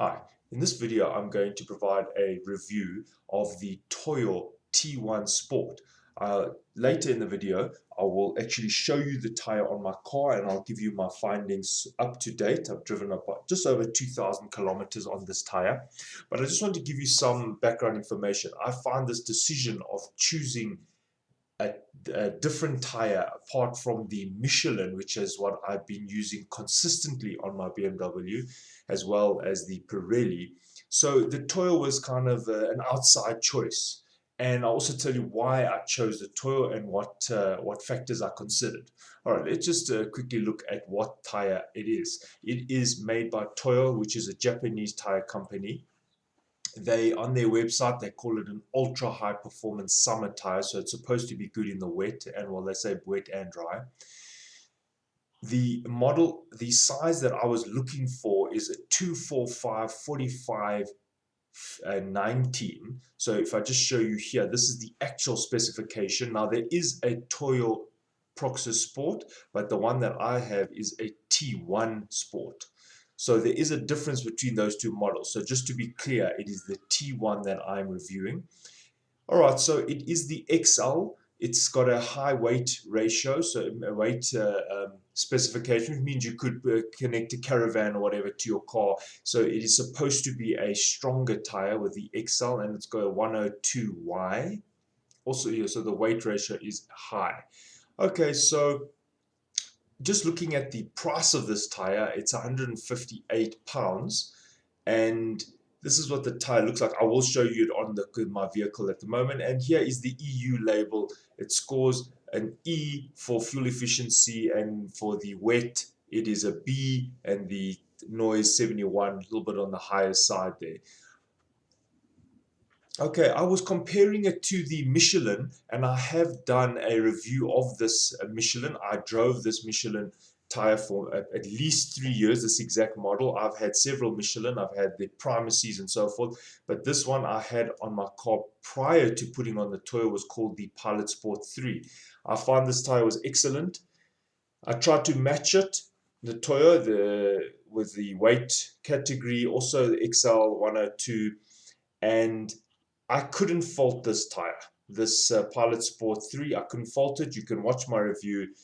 Hi, in this video I'm going to provide a review of the Toyo T1 Sport. Later in the video I will actually show you the tire on my car and I'll give you my findings up to date. I've driven about just over 2,000 kilometers on this tire, but I just want to give you some background information. I find this decision of choosing a, a different tire apart from the Michelin, which is what I've been using consistently on my BMW, as well as the Pirelli. So the Toyo was kind of an outside choice. And I'll also tell you why I chose the Toyo and what factors I considered. All right, let's just quickly look at what tire it is. It is made by Toyo, which is a Japanese tire company. They, on their website, they call it an ultra high performance summer tire, so it's supposed to be good in the wet, and well, they say wet and dry. The size that I was looking for is a 245 45 19. So if I just show you here, this is the actual specification. Now there is a Toyo Proxes Sport, but the one that I have is a T1 Sport. So there is a difference between those two models. So just to be clear, it is the T1 that I'm reviewing. All right, so it is the XL. It's got a high weight ratio, so a weight specification, which means you could connect a caravan or whatever to your car. So it is supposed to be a stronger tire with the XL, and it's got a 102Y. Also, yeah, so the weight ratio is high. Okay, so just looking at the price of this tire, it's 158 pounds, and this is what the tire looks like. I will show you it on my vehicle at the moment, and here is the EU label. It scores an E for fuel efficiency, and for the wet it is a B, and the noise 71, a little bit on the higher side there. Okay, I was comparing it to the Michelin, and I have done a review of this Michelin. I drove this Michelin tire for at least 3 years, this exact model. I've had several Michelin, I've had the Primacies and so forth, but this one I had on my car prior to putting on the Toyo was called the Pilot Sport 3. I found this tire was excellent. I tried to match it, the Toyo, with the weight category, also the XL 102, and I couldn't fault this tire, this Pilot Sport 3. I couldn't fault it. You can watch my review.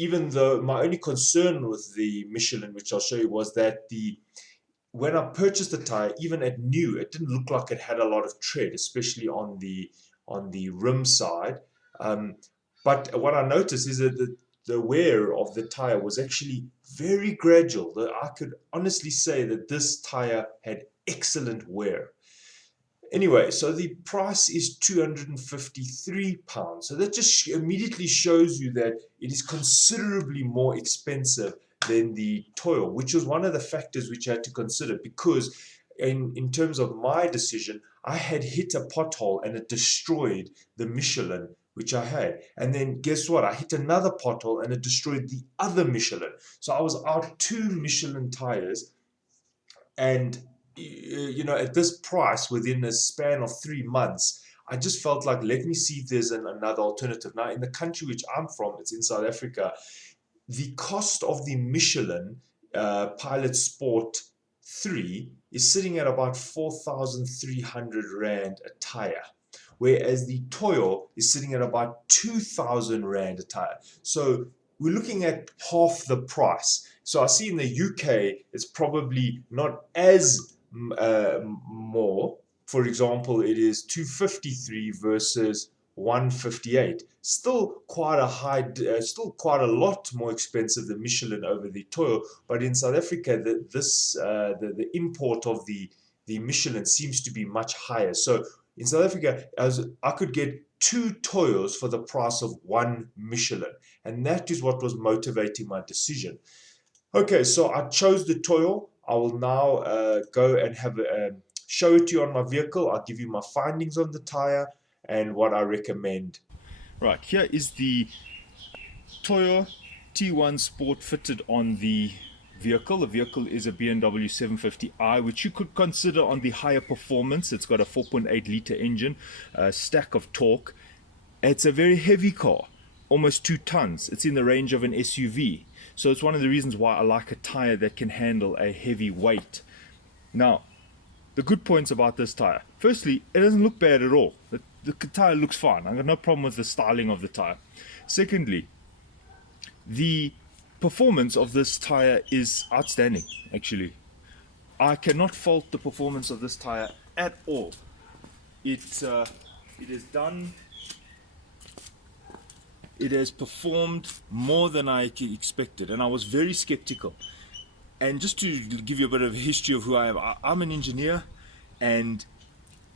Even though my only concern with the Michelin, which I'll show you, was that when I purchased the tire, even at new, it didn't look like it had a lot of tread, especially on the rim side. But what I noticed is that the wear of the tire was actually very gradual. I could honestly say that this tire had excellent wear. Anyway, so the price is £253. So that just immediately shows you that it is considerably more expensive than the Toyo, which was one of the factors which I had to consider, because in terms of my decision, I had hit a pothole and it destroyed the Michelin which I had. And then guess what? I hit another pothole and it destroyed the other Michelin. So I was out two Michelin tires, and at this price, within a span of 3 months, I just felt like, let me see if there's another alternative. Now, in the country which I'm from, it's in South Africa, the cost of the Michelin Pilot Sport 3 is sitting at about 4,300 Rand a tire, whereas the Toyo is sitting at about 2,000 Rand a tire. So we're looking at half the price. So I see in the UK, it's probably not as more. For example, it is 253 versus 158. Still quite a lot more expensive than Michelin over the Toyo. But in South Africa, the import of the Michelin seems to be much higher. So in South Africa, I could get two Toyos for the price of one Michelin, and that is what was motivating my decision. Okay, so I chose the Toyo. I will now go and show it to you on my vehicle. I'll give you my findings on the tire and what I recommend. Right, here is the Toyo T1 Sport fitted on the vehicle. The vehicle is a BMW 750i, which you could consider on the higher performance. It's got a 4.8 litre engine, a stack of torque. It's a very heavy car, almost 2 tons. It's in the range of an SUV. So it's one of the reasons why I like a tire that can handle a heavy weight. Now, the good points about this tire. Firstly, it doesn't look bad at all. The tire looks fine. I've got no problem with the styling of the tire. Secondly, the performance of this tire is outstanding, actually. I cannot fault the performance of this tire at all. It has performed more than I expected, and I was very skeptical. And just to give you a bit of a history of who I am, I'm an engineer, and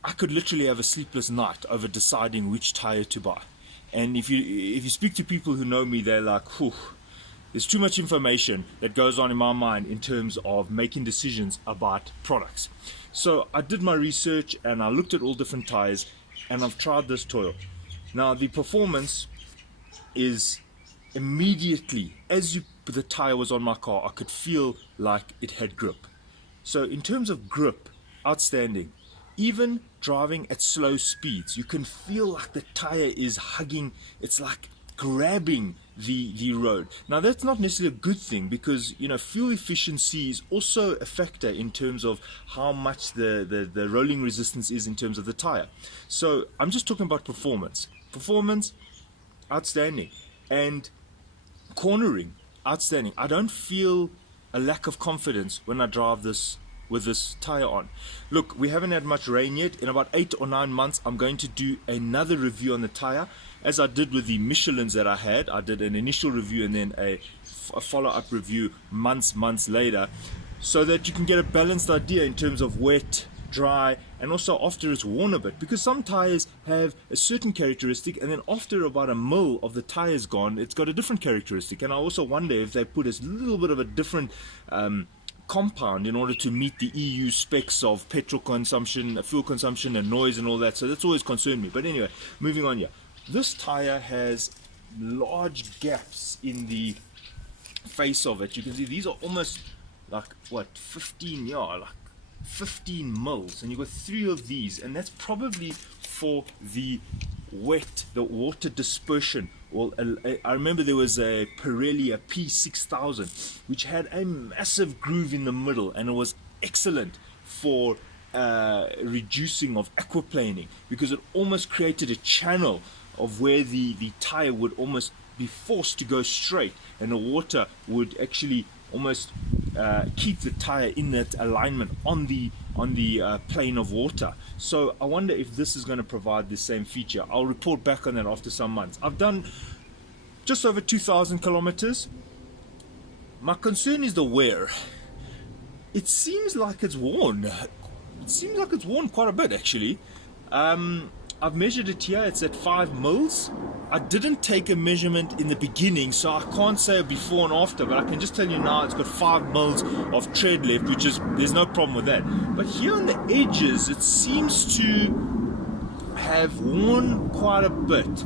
I could literally have a sleepless night over deciding which tire to buy. And if you speak to people who know me, they're like, whew, there's too much information that goes on in my mind in terms of making decisions about products. So I did my research and I looked at all different tires, and I've tried this Toyo. Now the performance is immediately, as the tire was on my car, I could feel like it had grip. So in terms of grip, outstanding. Even driving at slow speeds, you can feel like the tire is hugging, it's like grabbing the road. Now that's not necessarily a good thing, because fuel efficiency is also a factor in terms of how much the rolling resistance is in terms of the tire. So I'm just talking about performance. Performance, outstanding. And cornering, outstanding. I don't feel a lack of confidence when I drive this with this tire on. Look, we haven't had much rain yet. In about 8 or 9 months, I'm going to do another review on the tire, as I did with the Michelins that I had. I did an initial review and then a follow-up review months later, so that you can get a balanced idea in terms of wet, dry, and also after it's worn a bit, because some tires have a certain characteristic, and then after about a mil of the tire's gone, it's got a different characteristic. And I also wonder if they put a little bit of a different compound in order to meet the EU specs of petrol consumption, fuel consumption, and noise and all that. So that's always concerned me. But anyway, moving on here. This tire has large gaps in the face of it. You can see these are almost like 15 mils, and you've got 3 of these, and that's probably for the water dispersion. Well, I remember there was a Pirelli, a P6000, which had a massive groove in the middle, and it was excellent for reducing of aquaplaning, because it almost created a channel of where the tire would almost be forced to go straight, and the water would actually almost keep the tire in that alignment on the plane of water. So I wonder if this is going to provide the same feature. I'll report back on that after some months. I've done just over 2,000 kilometers. My concern is the wear. It seems like it's worn. It seems like it's worn quite a bit, actually. I've measured it here. It's at 5 mils. I didn't take a measurement in the beginning, so I can't say a before and after, but I can just tell you now it's got 5 mils of tread left, which is, there's no problem with that. But here on the edges, it seems to have worn quite a bit,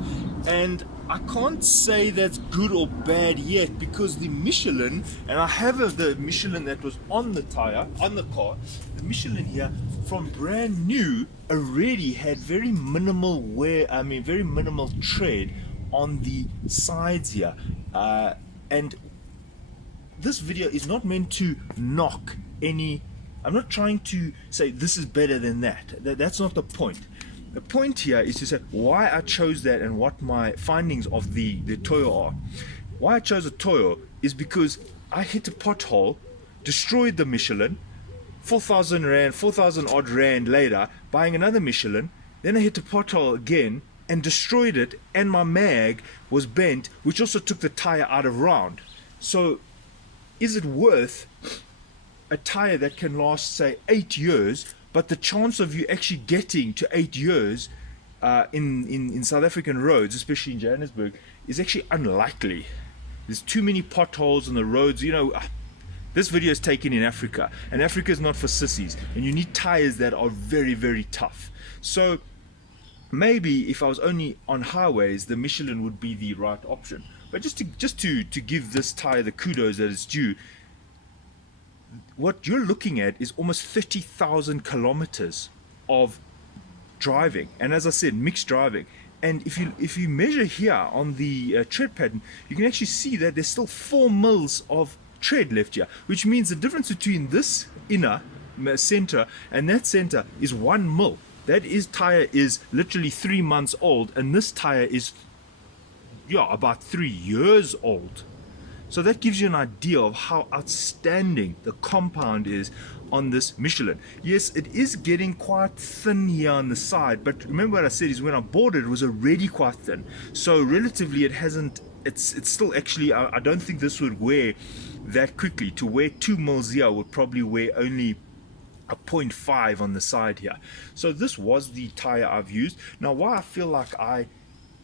and I can't say that's good or bad yet, because the Michelin, and I have the Michelin that was on the tire, on the car, the Michelin here from brand new already had very minimal wear, very minimal tread on the sides here. And this video is not meant to knock any, I'm not trying to say this is better than that. That's not the point. The point here is to say why I chose that and what my findings of the Toyo are. Why I chose a Toyo is because I hit a pothole, destroyed the Michelin, 4,000 rand, 4,000 odd rand later, buying another Michelin, then I hit a pothole again and destroyed it, and my mag was bent, which also took the tire out of round. So is it worth a tire that can last, say, 8 years, but the chance of you actually getting to 8 years in South African roads, especially in Johannesburg, is actually unlikely. There's too many potholes on the roads. This video is taken in Africa, and Africa is not for sissies, and you need tires that are very, very tough. So maybe if I was only on highways, the Michelin would be the right option. But just to give this tire the kudos that it's due, what you're looking at is almost 30,000 kilometers of driving, and as I said, mixed driving. And if you measure here on the tread pattern, you can actually see that there's still 4 mils of tread left here, which means the difference between this inner center, and that center is 1 mil. That tire is literally 3 months old, and this tire is about 3 years old. So that gives you an idea of how outstanding the compound is on this Michelin. Yes, it is getting quite thin here on the side, but remember what I said is when I bought it, it was already quite thin. So relatively it's still actually, I don't think this would wear that quickly. To wear 2 mils here would probably wear only a 0.5 on the side here. So this was the tire I've used. Now why I feel like I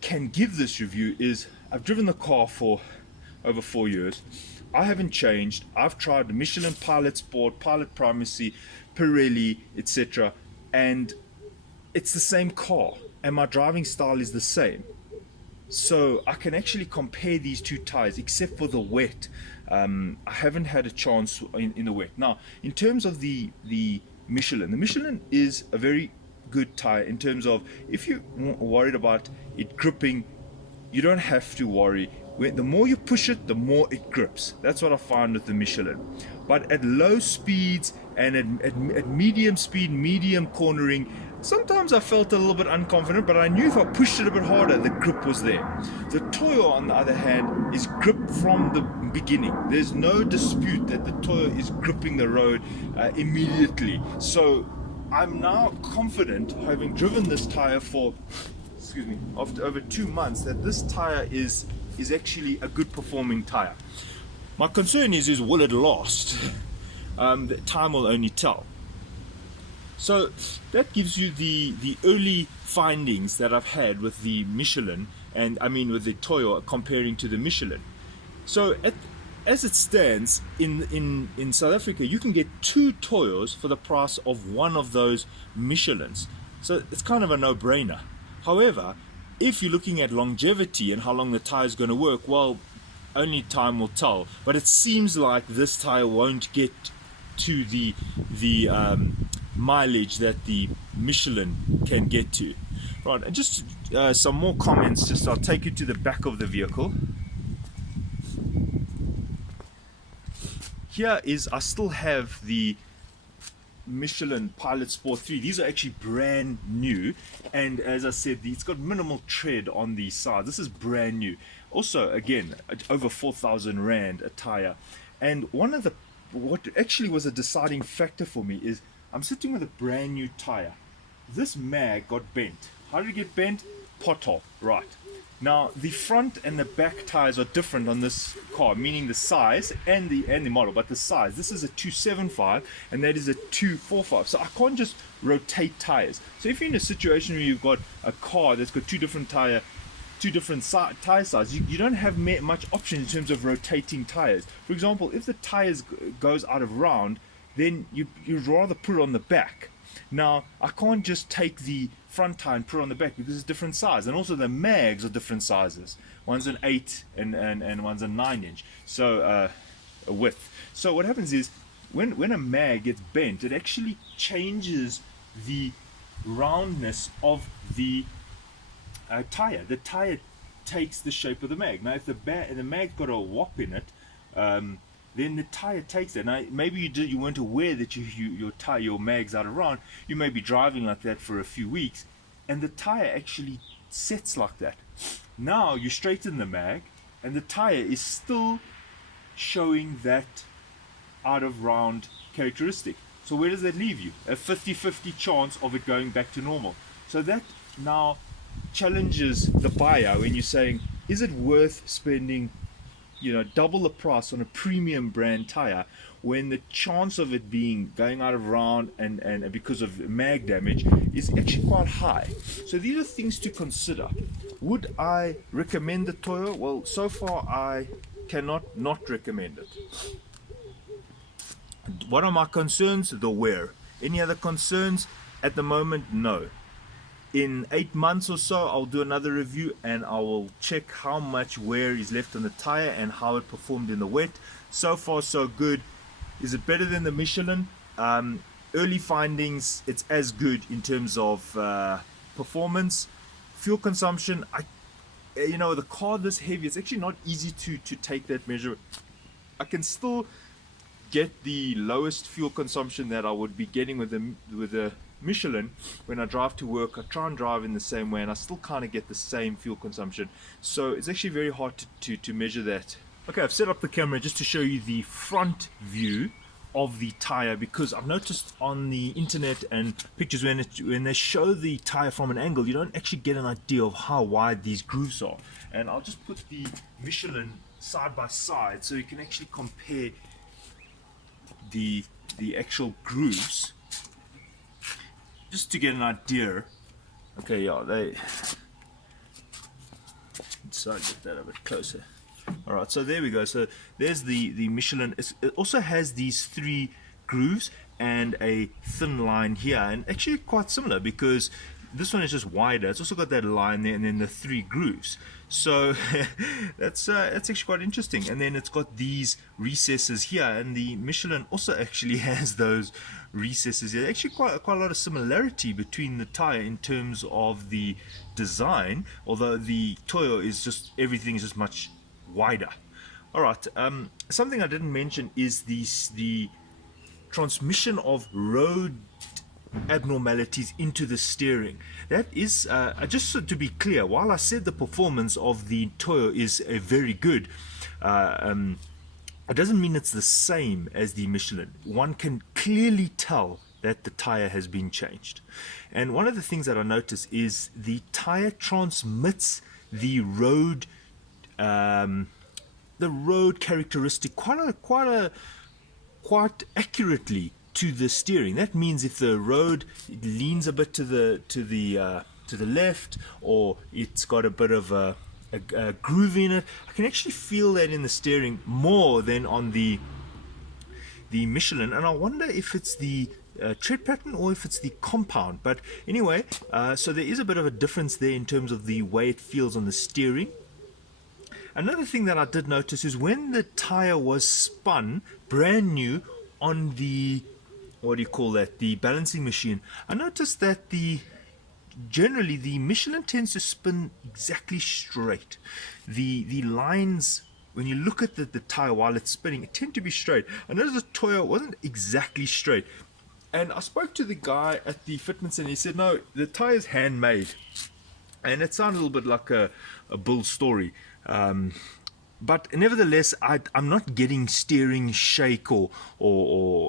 can give this review is I've driven the car for over 4 years. I haven't changed. I've tried the Michelin Pilot Sport, Pilot Primacy, Pirelli, etc. and it's the same car and my driving style is the same. So I can actually compare these two tires except for the wet. I haven't had a chance in the wet. Now in terms of the Michelin, the Michelin is a very good tire in terms of if you're worried about it gripping, you don't have to worry. The more you push it, the more it grips. That's what I found with the Michelin. But at low speeds and at medium speed, medium cornering, sometimes I felt a little bit unconfident, but I knew if I pushed it a bit harder, the grip was there. The Toyo, on the other hand, is grip from the beginning. There's no dispute that the Toyo is gripping the road immediately. So I'm now confident, having driven this tire for, after over 2 months, that this tire is actually a good performing tire. My concern is will it last? The time will only tell. So that gives you the early findings that I've had with the Michelin, and I mean with the Toyo comparing to the Michelin. So as it stands in South Africa, you can get 2 Toyos for the price of one of those Michelins. So it's kind of a no-brainer. However, if you're looking at longevity and how long the tire is going to work, well, only time will tell. But it seems like this tire won't get to the mileage that the Michelin can get to. Right, and just some more comments. I'll take you to the back of the vehicle. Here is, I still have the Michelin Pilot Sport 3. These are actually brand new, and as I said, it's got minimal tread on the side. This is brand new. Also, again, over 4,000 Rand a tire. And what actually was a deciding factor for me is I'm sitting with a brand new tire. This mag got bent. How did it get bent? Pothole, right. Now the front and the back tires are different on this car, meaning the size and the model, but the size. This is a 275 and that is a 245. So I can't just rotate tires. So if you're in a situation where you've got a car that's got two different tire sizes, you don't have much option in terms of rotating tires. For example, if the tires goes out of round, then you'd rather put it on the back. Now I can't just take the front tire and put it on the back because it's different size, and also the mags are different sizes. One's an 8 and one's a 9-inch, so a width. So what happens is when a mag gets bent, it actually changes the roundness of the tire. The tire takes the shape of the mag. Now if the mag's got a wop in it, then the tire takes it. Now maybe you weren't aware that your mag's out of round. You may be driving like that for a few weeks, and the tire actually sets like that. Now you straighten the mag, and the tire is still showing that out of round characteristic. So where does that leave you? A 50-50 chance of it going back to normal. So that now challenges the buyer when you're saying, is it worth spending double the price on a premium brand tire when the chance of it going out of round and because of mag damage is actually quite high. So these are things to consider. Would I recommend the Toyo? Well, so far I cannot not recommend it. What are my concerns? The wear. Any other concerns? At the moment, no. In 8 months or so, I'll do another review and I will check how much wear is left on the tire and how it performed in the wet. So far, so good. Is it better than the Michelin? Early findings, it's as good in terms of performance. Fuel consumption, the car this heavy, it's actually not easy to take that measure. I can still get the lowest fuel consumption that I would be getting with the Michelin when I drive to work. I try and drive in the same way, and I still kind of get the same fuel consumption. So it's actually very hard to measure that. Okay, I've set up the camera just to show you the front view of the tire, because I've noticed on the internet and pictures when they show the tire from an angle, you don't actually get an idea of how wide these grooves are. And I'll just put the Michelin side by side so you can actually compare the actual grooves, just to get an idea. Okay, yeah, let's get that a bit closer. Alright, so there we go. So there's the Michelin. It also has these 3 grooves and a thin line here, and actually quite similar, because this one is just wider. It's also got that line there and then the 3 grooves. So that's actually quite interesting. And then it's got these recesses here, and the Michelin also actually has those recesses here. Actually quite a lot of similarity between the tire in terms of the design, although the Toyo is just, everything is just much wider. Alright, something I didn't mention is the transmission of road abnormalities into the steering. That is, just so to be clear, while I said the performance of the Toyo is very good, it doesn't mean it's the same as the Michelin. One can clearly tell that the tire has been changed. And one of the things that I notice is the tire transmits the road characteristic quite accurately to the steering. That means if the road leans a bit to the left, or it's got a bit of a groove in it, I can actually feel that in the steering more than on the Michelin. And I wonder if it's the tread pattern or if it's the compound. But anyway, so there is a bit of a difference there in terms of the way it feels on the steering. Another thing that I did notice is when the tire was spun brand new on the, what do you call that, the balancing machine, I noticed that generally the Michelin tends to spin exactly straight. The lines, when you look at the tire while it's spinning, it tend to be straight. I noticed the Toyo wasn't exactly straight. And I spoke to the guy at the fitment center, and he said, no, the tire is handmade. And it sounded a little bit like a bull story. But nevertheless, I'm not getting steering shake or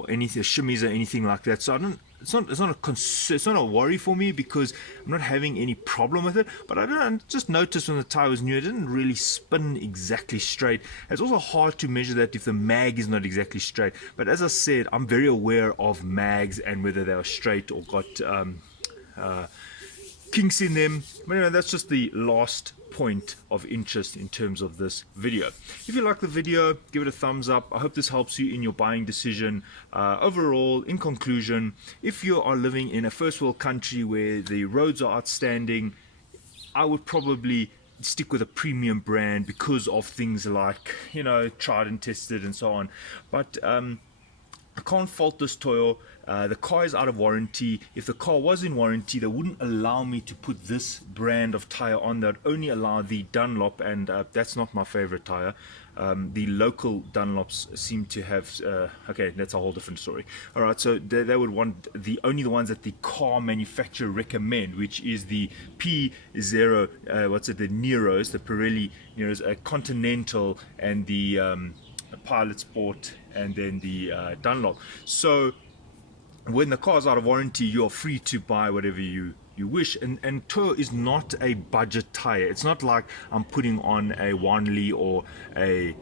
anything, shimmies or anything like that. So it's not a worry for me, because I'm not having any problem with it. But I just noticed when the tire was new, it didn't really spin exactly straight. It's also hard to measure that if the mag is not exactly straight. But as I said, I'm very aware of mags and whether they are straight or got kinks in them. But anyway, that's just the last point of interest in terms of this video. If you like the video, give it a thumbs up. I hope this helps you in your buying decision. Overall, in conclusion, if you are living in a first world country where the roads are outstanding, I would probably stick with a premium brand because of things like, you know, tried and tested and so on. But I can't fault this Toyo. The car is out of warranty. If the car was in warranty, they wouldn't allow me to put this brand of tire on. They'd only allow the Dunlop, and that's not my favorite tire. The local Dunlops seem to have okay, that's a whole different story. Alright, so they would want only the ones that the car manufacturer recommend, which is the P0 the Neros, the Pirelli Neros, a Continental, and the Pilot Sport, and then the Dunlop. So when the car's out of warranty, you're free to buy whatever you wish. And Toyo is not a budget tire. It's not like I'm putting on a Wanley or a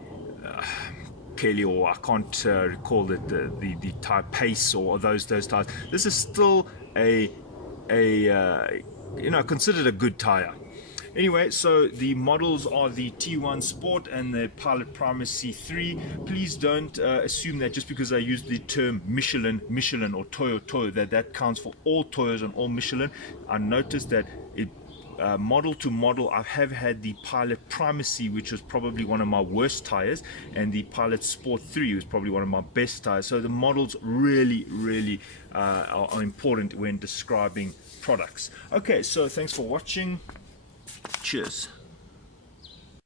Kelly, or I can't recall it, the tire Pace or those tires. This is still a considered a good tire. Anyway, so the models are the T1 Sport and the Pilot Primacy 3. Please don't assume that just because I use the term Michelin or Toyo, that counts for all Toyos and all Michelin. I noticed that model to model, I have had the Pilot Primacy, which was probably one of my worst tires, and the Pilot Sport 3 was probably one of my best tires. So the models really are important when describing products. Okay, so thanks for watching. Cheers.